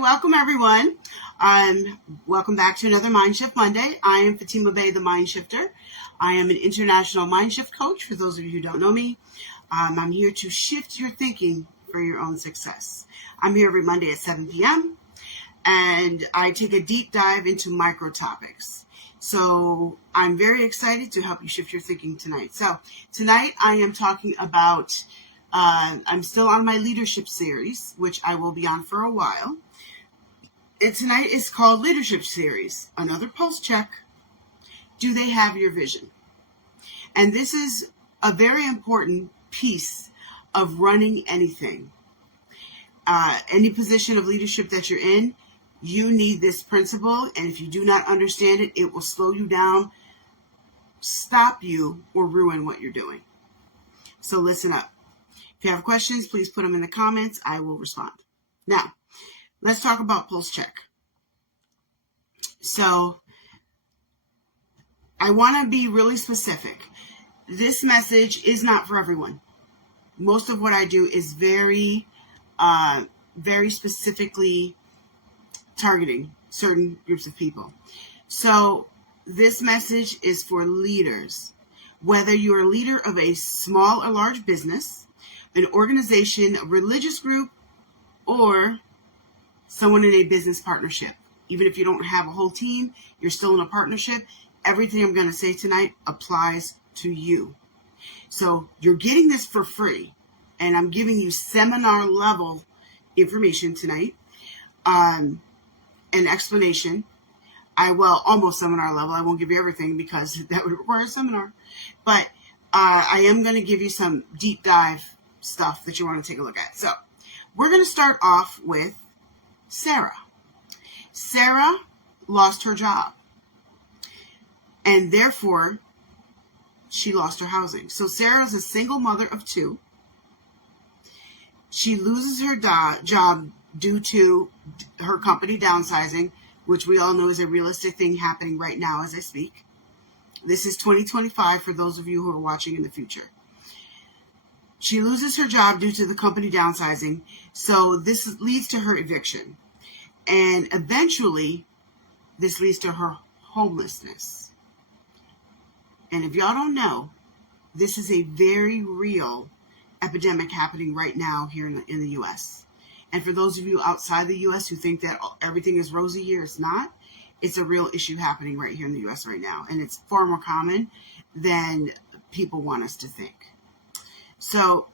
welcome everyone. Welcome back to another MindShift Monday. I am Fatima, the MindShifter. I am an international MindShift coach. For those of you who don't know me, I'm here to shift your thinking for your own success. I'm here every Monday at 7 p.m. and I take a deep dive into micro topics. So I'm very excited to help you shift your thinking tonight. So tonight I am talking about, I'm still on my leadership series, which I will be on for a while. And tonight is called Leadership Series, another pulse check. Do they have your vision? And this is a very important piece of running anything. Any position of leadership that you're in, you need this principle. And if you do not understand it, it will slow you down, stop you, or ruin what you're doing. So listen up. If you have questions, please put them in the comments. I will respond. Now, let's talk about pulse check. So I want to be really specific. This message is not for everyone. Most of what I do is very specifically targeting certain groups of people. So this message is for leaders. Whether you're a leader of a small or large business, an organization, a religious group, or someone in a business partnership. Even if you don't have a whole team, you're still in a partnership. Everything I'm going to say tonight applies to you. So you're getting this for free, and I'm giving you seminar level information tonight, an explanation. Almost seminar level. I won't give you everything because that would require a seminar, but I am going to give you some deep dive stuff that you want to take a look at. So we're going to start off with Sarah. Sarah lost her job, and therefore she lost her housing. So Sarah is a single mother of two. She loses her job due to her company downsizing, which we all know is a realistic thing happening right now as I speak. This is 2025 for those of you who are watching in the future. She loses her job due to the company downsizing, so this leads to her eviction. And eventually, this leads to her homelessness. And if y'all don't know, this is a very real epidemic happening right now here in the U.S. And for those of you outside the U.S. who think that everything is rosy here, it's not. It's a real issue happening right here in the U.S. right now. And it's far more common than people want us to think. So,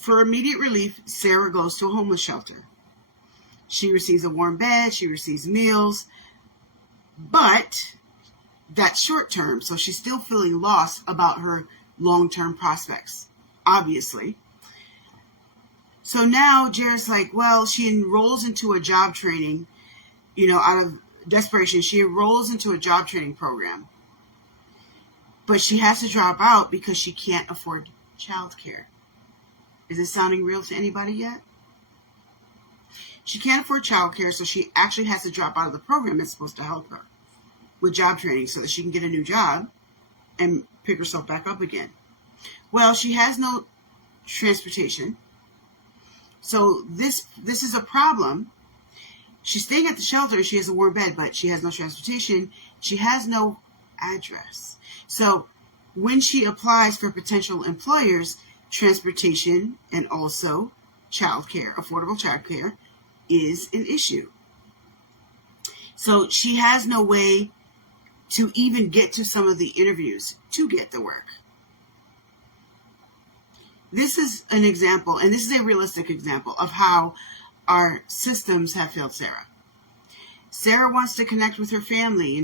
for immediate relief, Sarah goes to a homeless shelter. She receives a warm bed, she receives meals, but that's short term, so she's still feeling lost about her long-term prospects, obviously. So now Jared's like, well, she enrolls into a job training, out of desperation. She enrolls into a job training program, but she has to drop out because she can't afford childcare. Is it sounding real to anybody yet? She can't afford childcare, so she actually has to drop out of the program that's supposed to help her with job training so that she can get a new job and pick herself back up again. Well, she has no transportation. So this is a problem. She's staying at the shelter. She has a warm bed, but she has no transportation. She has no address. So when she applies for potential employers, transportation and also childcare, affordable childcare, is an issue. So she has no way to even get to some of the interviews to get the work. This is an example, and this is a realistic example of how our systems have failed Sarah. Sarah wants to connect with her family,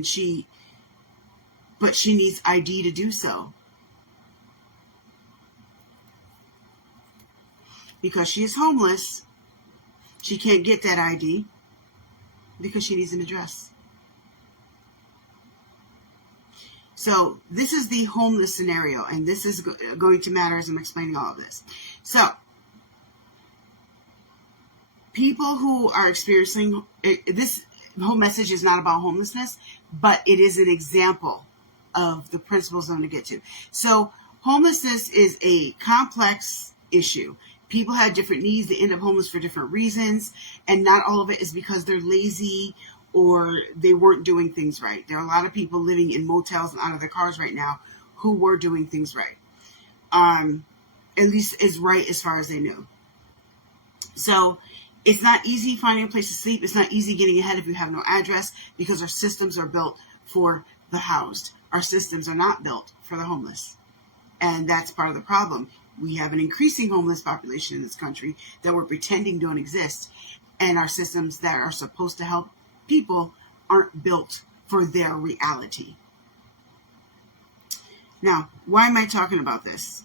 but she needs ID to do so. Because she is homeless, she can't get that ID because she needs an address. So this is the homeless scenario, and this is going to matter as I'm explaining all of this. So people who are experiencing this whole message is not about homelessness, but it is an example of the principles I'm going to get to. So homelessness is a complex issue. People have different needs. They end up homeless for different reasons. And not all of it is because they're lazy or they weren't doing things right. There are a lot of people living in motels and out of their cars right now who were doing things right. At least as right as far as they knew. So it's not easy finding a place to sleep. It's not easy getting ahead if you have no address, because our systems are built for the housed. Our systems are not built for the homeless. And that's part of the problem. We have an increasing homeless population in this country that we're pretending don't exist. And our systems that are supposed to help people aren't built for their reality. Now, why am I talking about this?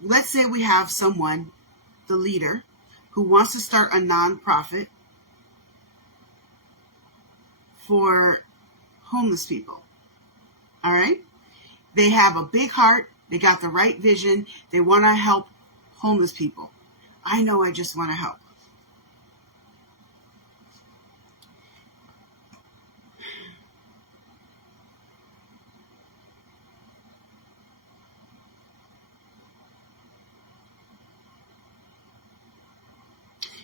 Let's say we have someone, the leader, who wants to start a nonprofit for homeless people. All right? They have a big heart. They got the right vision. They want to help homeless people. I know I just want to help.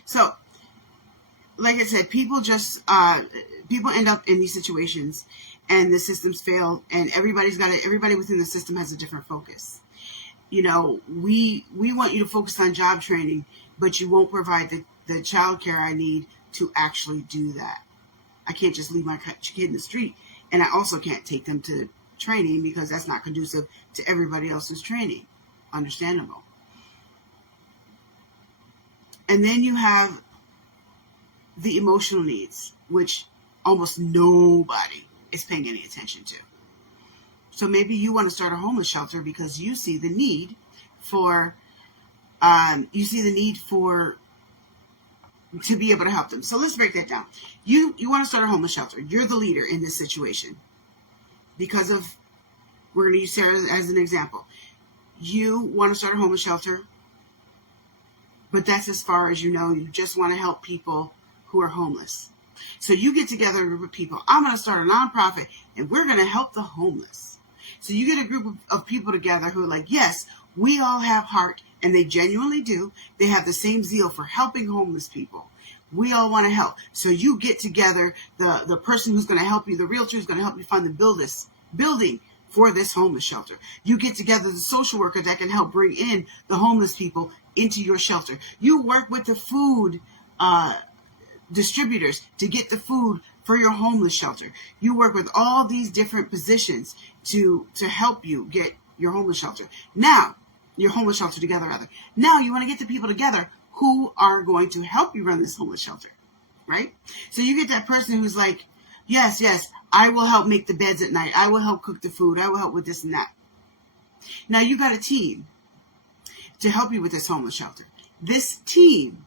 So, like I said, people end up in these situations, and the systems fail, and everybody within the system has a different focus. You know, we want you to focus on job training, but you won't provide the child care I need to actually do that. I can't just leave my kid in the street, and I also can't take them to training because that's not conducive to everybody else's training. Understandable. And then you have the emotional needs, which almost nobody is paying any attention to. So maybe you want to start a homeless shelter because you see the need for to be able to help them. So let's break that down. You want to start a homeless shelter. You're the leader in this situation because of, we're going to use Sarah as an example. You want to start a homeless shelter, but that's as far as you know. You just want to help people who are homeless. So you get together a group of people. I'm going to start a nonprofit, and we're going to help the homeless. So you get a group of people together who are like, yes, we all have heart, and they genuinely do. They have the same zeal for helping homeless people. We all want to help. So you get together the person who's going to help you, the realtor who's going to help you find the building for this homeless shelter. You get together the social worker that can help bring in the homeless people into your shelter. You work with the food distributors to get the food for your homeless shelter. You work with all these different positions to help you get your homeless shelter. Now, your homeless shelter together, rather. Now you want to get the people together who are going to help you run this homeless shelter, right? So you get that person who's like, yes, I will help make the beds at night. I will help cook the food. I will help with this and that. Now you got a team to help you with this homeless shelter. This team,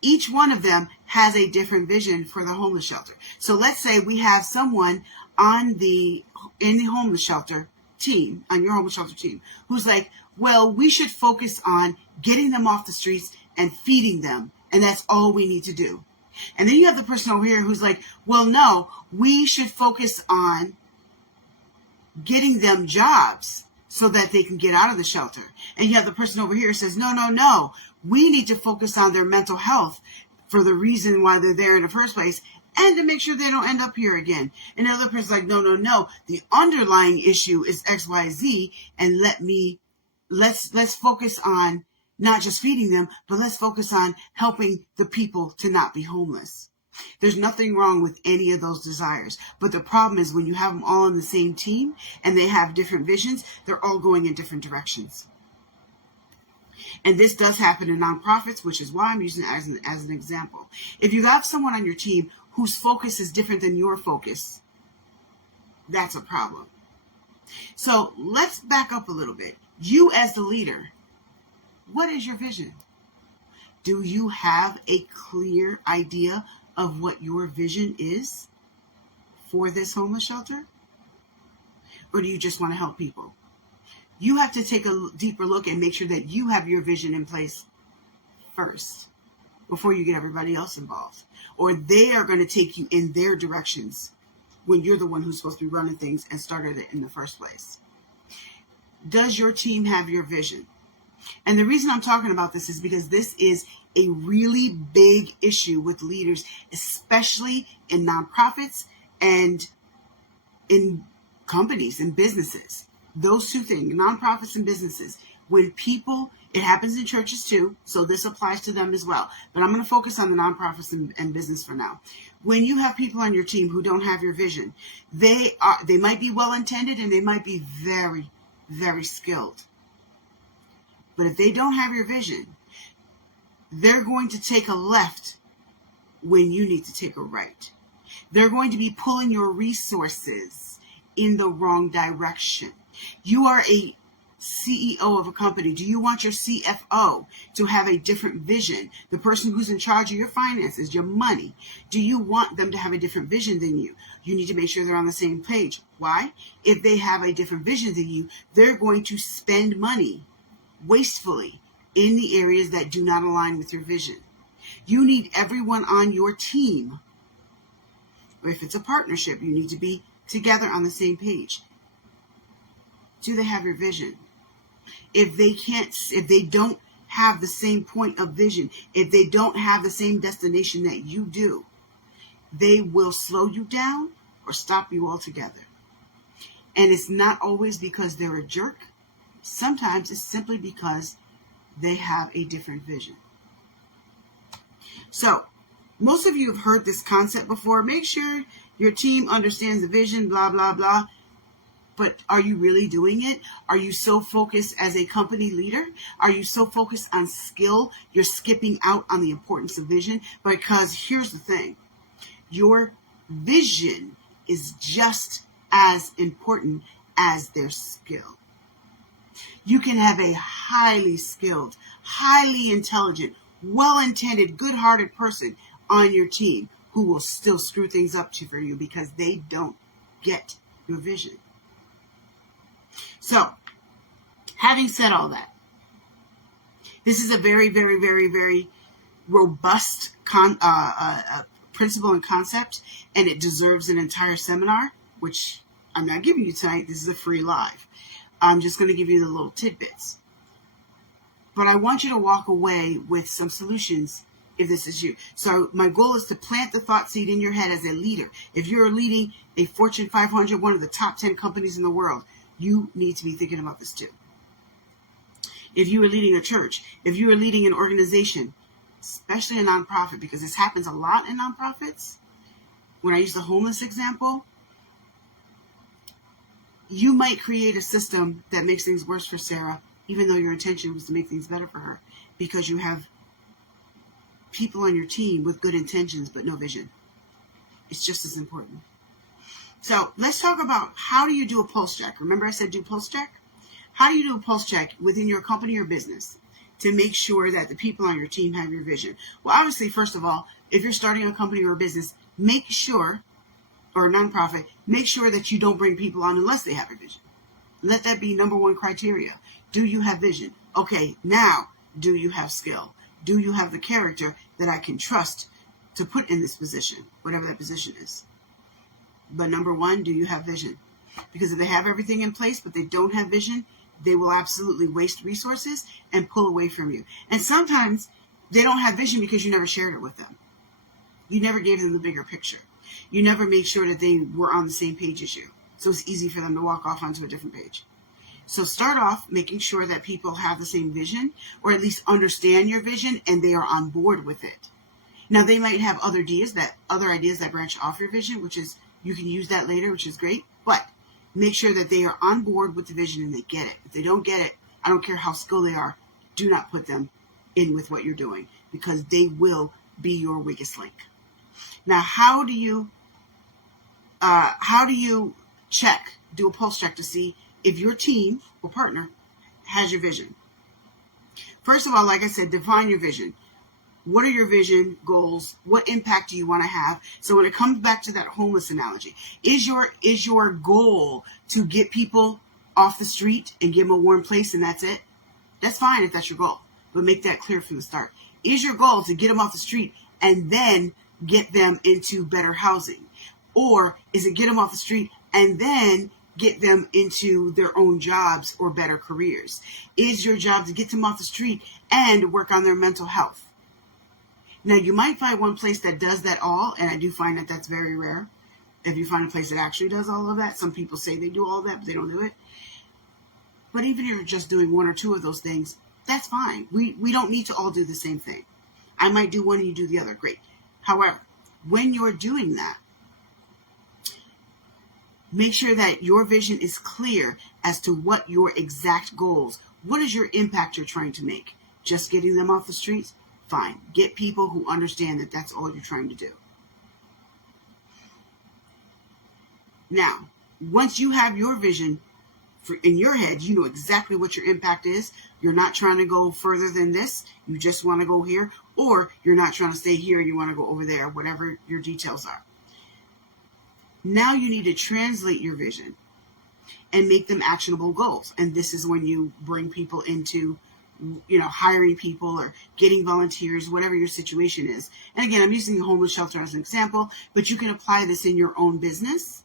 each one of them has a different vision for the homeless shelter. So let's say we have someone in the homeless shelter team, on your homeless shelter team, who's like, well, we should focus on getting them off the streets and feeding them. And that's all we need to do. And then you have the person over here who's like, well, no, we should focus on getting them jobs so that they can get out of the shelter. And you have the person over here who says, no, we need to focus on their mental health for the reason why they're there in the first place and to make sure they don't end up here again. And the other person's like, no, the underlying issue is X, Y, Z, and let's focus on not just feeding them, but let's focus on helping the people to not be homeless. There's nothing wrong with any of those desires. But the problem is when you have them all on the same team and they have different visions, they're all going in different directions. And this does happen in nonprofits, which is why I'm using it as an example. If you have someone on your team whose focus is different than your focus, that's a problem. So let's back up a little bit. You as the leader, what is your vision? Do you have a clear idea of what your vision is for this homeless shelter? Or do you just want to help people? You have to take a deeper look and make sure that you have your vision in place first before you get everybody else involved. Or they are going to take you in their directions when you're the one who's supposed to be running things and started it in the first place? Does your team have your vision? And the reason I'm talking about this is because this is a really big issue with leaders, especially in nonprofits and in companies and businesses. Those two things, nonprofits and businesses. When people, it happens in churches too, so this applies to them as well. But I'm going to focus on the nonprofits and business for now. When you have people on your team who don't have your vision, they might be well-intended and they might be very, very skilled. But if they don't have your vision, they're going to take a left when you need to take a right. They're going to be pulling your resources in the wrong direction. You are a CEO of a company. Do you want your CFO to have a different vision? The person who's in charge of your finances, your money. Do you want them to have a different vision than you? You need to make sure they're on the same page. Why? If they have a different vision than you, they're going to spend money wastefully in the areas that do not align with your vision. You need everyone on your team. Or if it's a partnership, you need to be together on the same page. Do they have your vision? If they don't have the same point of vision, if they don't have the same destination that you do, they will slow you down or stop you altogether. And it's not always because they're a jerk. Sometimes it's simply because they have a different vision. So, most of you have heard this concept before. Make sure your team understands the vision, blah, blah, blah. But are you really doing it? Are you so focused as a company leader? Are you so focused on skill, you're skipping out on the importance of vision? Because here's the thing. Your vision is just as important as their skill. You can have a highly skilled, highly intelligent, well-intended, good-hearted person on your team who will still screw things up for you because they don't get your vision. So, having said all that, this is a very, very, very, very robust principle and concept, and it deserves an entire seminar, which I'm not giving you tonight. This is a free live. I'm just going to give you the little tidbits. But I want you to walk away with some solutions if this is you. So my goal is to plant the thought seed in your head as a leader. If you're leading a Fortune 500, one of the top 10 companies in the world, you need to be thinking about this too. If you are leading a church, if you are leading an organization, especially a nonprofit, because this happens a lot in nonprofits. When I use the homeless example, you might create a system that makes things worse for Sarah, even though your intention was to make things better for her, because you have people on your team with good intentions but no vision. It's just as important. So let's talk about how do you do a pulse check. Remember I said do pulse check? How do you do a pulse check within your company or business to make sure that the people on your team have your vision? Well, obviously, first of all, if you're starting a company or a business, make sure, or a nonprofit, make sure that you don't bring people on unless they have a vision. Let that be number one criteria. Do you have vision? Okay, now, do you have skill? Do you have the character that I can trust to put in this position, whatever that position is? But number one, do you have vision? Because if they have everything in place, but they don't have vision, they will absolutely waste resources and pull away from you. And sometimes they don't have vision because you never shared it with them. You never gave them the bigger picture. You never made sure that they were on the same page as you. So it's easy for them to walk off onto a different page. So start off making sure that people have the same vision, or at least understand your vision, and they are on board with it. Now, they might have other ideas that branch off your vision, which is, you can use that later, which is great, but make sure that they are on board with the vision and they get it. If they don't get it, I don't care how skilled they are, do not put them in with what you're doing, because they will be your weakest link. Now, how do you do a pulse check to see if your team or partner has your vision? First of all, like I said, define your vision. What are your vision goals? What impact do you want to have? So when it comes back to that homeless analogy, is your goal to get people off the street and give them a warm place and that's it? That's fine if that's your goal, but make that clear from the start. Is your goal to get them off the street and then get them into better housing? Or is it get them off the street and then get them into their own jobs or better careers? Is your job to get them off the street and work on their mental health? Now, you might find one place that does that all, and I do find that that's very rare. If you find a place that actually does all of that, some people say they do all that, but they don't do it. But even if you're just doing one or two of those things, that's fine. We don't need to all do the same thing. I might do one and you do the other. Great. However, when you're doing that, make sure that your vision is clear as to what your exact goals, what is your impact you're trying to make? Just getting them off the streets? Fine. Get people who understand that that's all you're trying to do. Now, once you have your vision in your head, you know exactly what your impact is. You're not trying to go further than this. You just want to go here, or you're not trying to stay here and you want to go over there, whatever your details are. Now you need to translate your vision and make them actionable goals. And this is when you bring people into, hiring people or getting volunteers, whatever your situation is. And again, I'm using the homeless shelter as an example, but you can apply this in your own business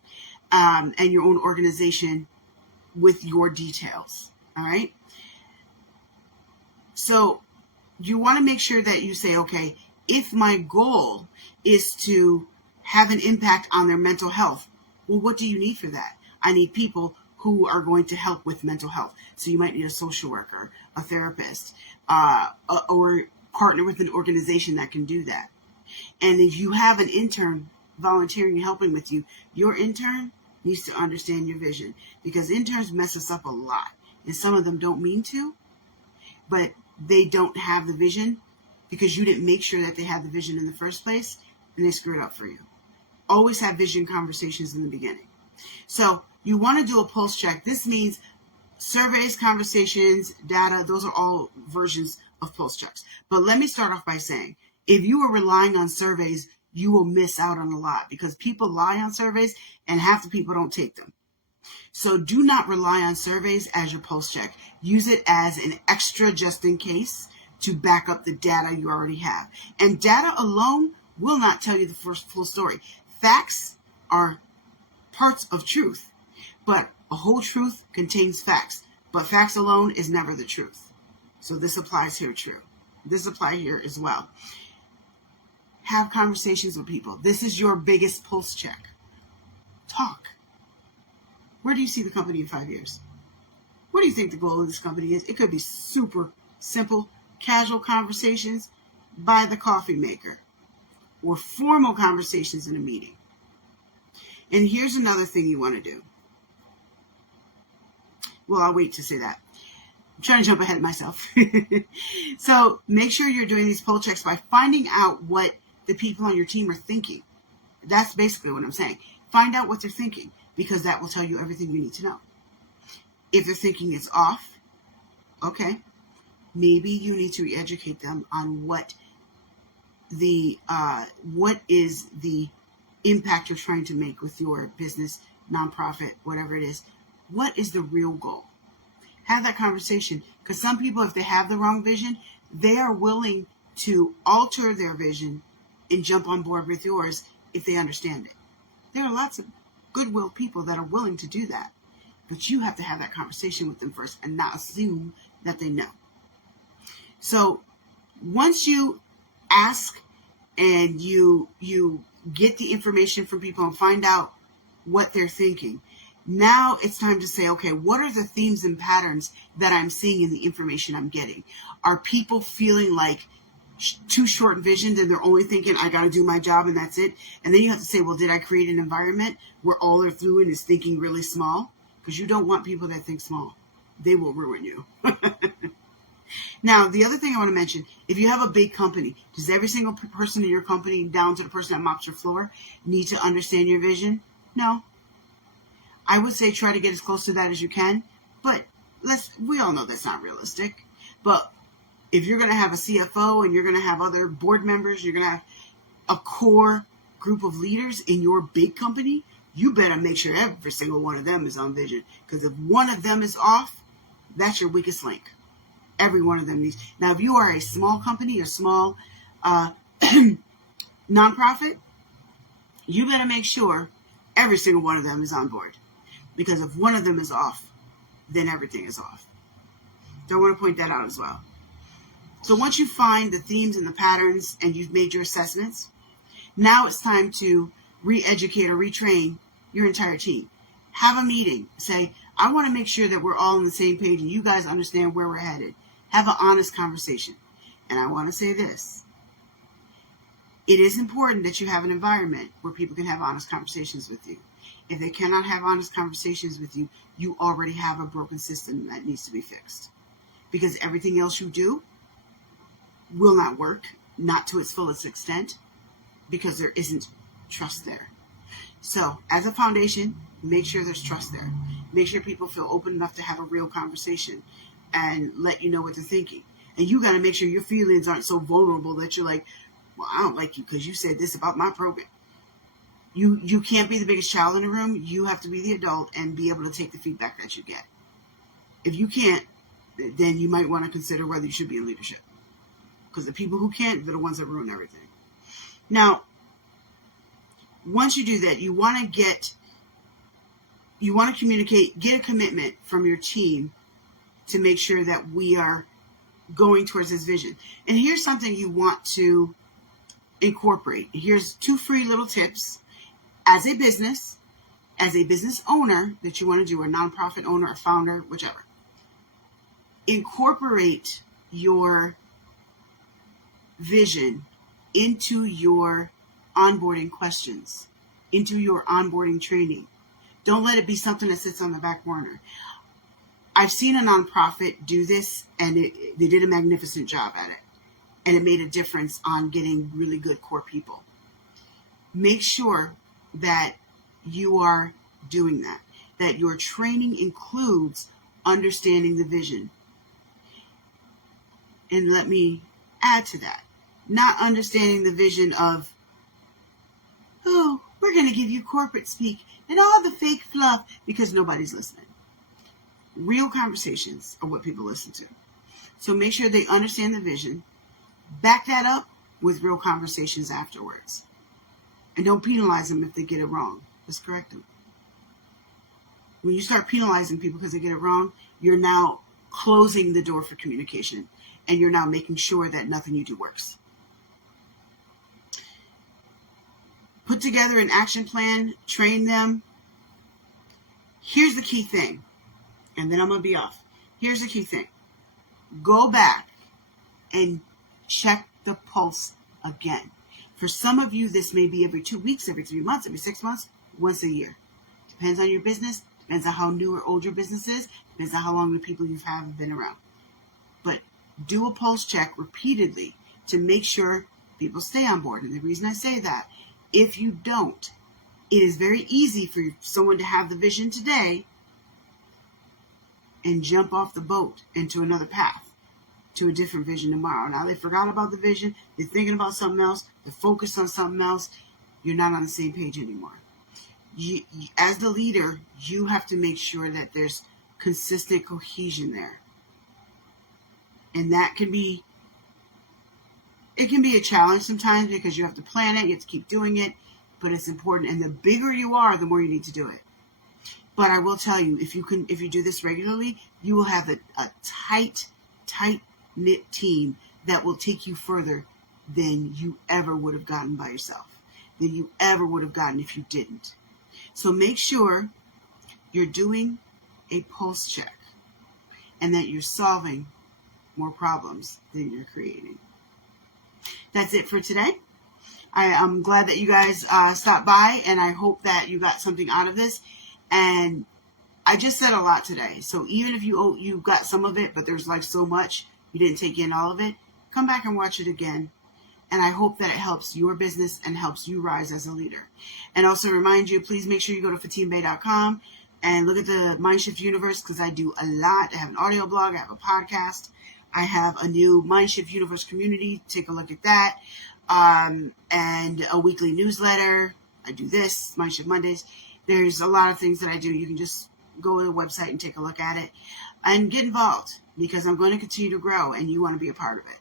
and your own organization with your details. All right. So you want to make sure that you say, okay, if my goal is to have an impact on their mental health, well, what do you need for that? I need people who are going to help with mental health. So you might need a social worker, a therapist, or partner with an organization that can do that. And if you have an intern volunteering and helping with you, your intern needs to understand your vision, because interns mess us up a lot. And some of them don't mean to, but they don't have the vision because you didn't make sure that they had the vision in the first place, and they screw it up for you. Always have vision conversations in the beginning. So you want to do a pulse check. This means surveys, conversations, data. Those are all versions of pulse checks. But let me start off by saying, if you are relying on surveys, you will miss out on a lot, because people lie on surveys and half the people don't take them. So do not rely on surveys as your pulse check. Use it as an extra just in case to back up the data you already have. And data alone will not tell you the full story. Facts are parts of truth, but a whole truth contains facts. But facts alone is never the truth. So this applies here too. This applies here as well. Have conversations with people. This is your biggest pulse check. Talk. Where do you see the company in 5 years? What do you think the goal of this company is? It could be super simple, casual conversations by the coffee maker, or formal conversations in a meeting. And here's another thing you want to do. Well, I'll wait to say that. I'm trying to jump ahead of myself. So make sure you're doing these pulse checks by finding out what the people on your team are thinking. That's basically what I'm saying. Find out what they're thinking, because that will tell you everything you need to know. If they're thinking it's off, okay, maybe you need to re-educate them on what is the impact you're trying to make with your business, nonprofit, whatever it is. What is the real goal? Have that conversation, because some people, if they have the wrong vision, they are willing to alter their vision and jump on board with yours if they understand it. There are lots of goodwill people that are willing to do that, but you have to have that conversation with them first and not assume that they know. So once you ask and you get the information from people and find out what they're thinking, now it's time to say, okay, what are the themes and patterns that I'm seeing in the information I'm getting? Are people feeling like too short visioned and they're only thinking, I got to do my job and that's it? And then you have to say, well, did I create an environment where all they're doing is thinking really small? Because you don't want people that think small. They will ruin you. Now, the other thing I want to mention, if you have a big company, does every single person in your company, down to the person that mops your floor, need to understand your vision? No. I would say try to get as close to that as you can, but we all know that's not realistic. But if you're going to have a CFO and you're going to have other board members, you're going to have a core group of leaders in your big company, you better make sure every single one of them is on vision. Because if one of them is off, that's your weakest link. Every one of them needs. Now, if you are a small company, a small nonprofit, you better make sure every single one of them is on board. Because if one of them is off, then everything is off. So I want to point that out as well. So once you find the themes and the patterns and you've made your assessments, now it's time to re-educate or retrain your entire team. Have a meeting. Say, I want to make sure that we're all on the same page and you guys understand where we're headed. Have an honest conversation. And I want to say this. It is important that you have an environment where people can have honest conversations with you. If they cannot have honest conversations with you, you already have a broken system that needs to be fixed. Because everything else you do will not work, not to its fullest extent, because there isn't trust there. So, as a foundation, make sure there's trust there. Make sure people feel open enough to have a real conversation and let you know what they're thinking. And you got to make sure your feelings aren't so vulnerable that you're like, well, I don't like you because you said this about my program. You can't be the biggest child in the room. You have to be the adult and be able to take the feedback that you get. If you can't, then you might want to consider whether you should be in leadership. Because the people who can't, they're the ones that ruin everything. Now, once you do that, you want to communicate, get a commitment from your team to make sure that we are going towards this vision. And here's something you want to incorporate. Here's 2 free little tips. As a business owner that you want to do, a nonprofit owner, a founder, whichever, incorporate your vision into your onboarding questions, into your onboarding training. Don't let it be something that sits on the back burner. I've seen a nonprofit do this, and they did a magnificent job at it, and it made a difference on getting really good core people. Make sure that you are doing that your training includes understanding the vision. And let me add to that, not understanding the vision of, oh, we're going to give you corporate speak and all the fake fluff because nobody's listening. Real conversations are what people listen to. So make sure they understand the vision. Back that up with real conversations afterwards. And don't penalize them if they get it wrong. Just correct them. When you start penalizing people because they get it wrong, you're now closing the door for communication. And you're now making sure that nothing you do works. Put together an action plan. Train them. Here's the key thing. And then I'm going to be off. Here's the key thing. Go back and check the pulse again. For some of you, this may be every 2 weeks, every 3 months, every 6 months, once a year. Depends on your business. Depends on how new or old your business is. Depends on how long the people you have been around. But do a pulse check repeatedly to make sure people stay on board. And the reason I say that, if you don't, it is very easy for someone to have the vision today and jump off the boat into another path, to a different vision tomorrow. Now they forgot about the vision, they're thinking about something else, they're focused on something else, you're not on the same page anymore. As the leader, you have to make sure that there's consistent cohesion there. And that can be a challenge sometimes because you have to plan it, you have to keep doing it, but it's important. And the bigger you are, the more you need to do it. But I will tell you, if you do this regularly, you will have a tight-knit team that will take you further than you ever would have gotten by yourself, than you ever would have gotten if you didn't. So make sure you're doing a pulse check and that you're solving more problems than you're creating. That's it for today. I'm glad that you guys stopped by, and I hope that you got something out of this. And I just said a lot today. So even if you got some of it, but there's like so much, you didn't take in all of it, come back and watch it again. And I hope that it helps your business and helps you rise as a leader. And also remind you, please make sure you go to fatimbay.com and look at the MindShift universe, because I do a lot. I have an audio blog. I have a podcast. I have a new MindShift universe community. Take a look at that. And a weekly newsletter. I do this, MindShift Mondays. There's a lot of things that I do. You can just go to the website and take a look at it and get involved, because I'm going to continue to grow and you want to be a part of it.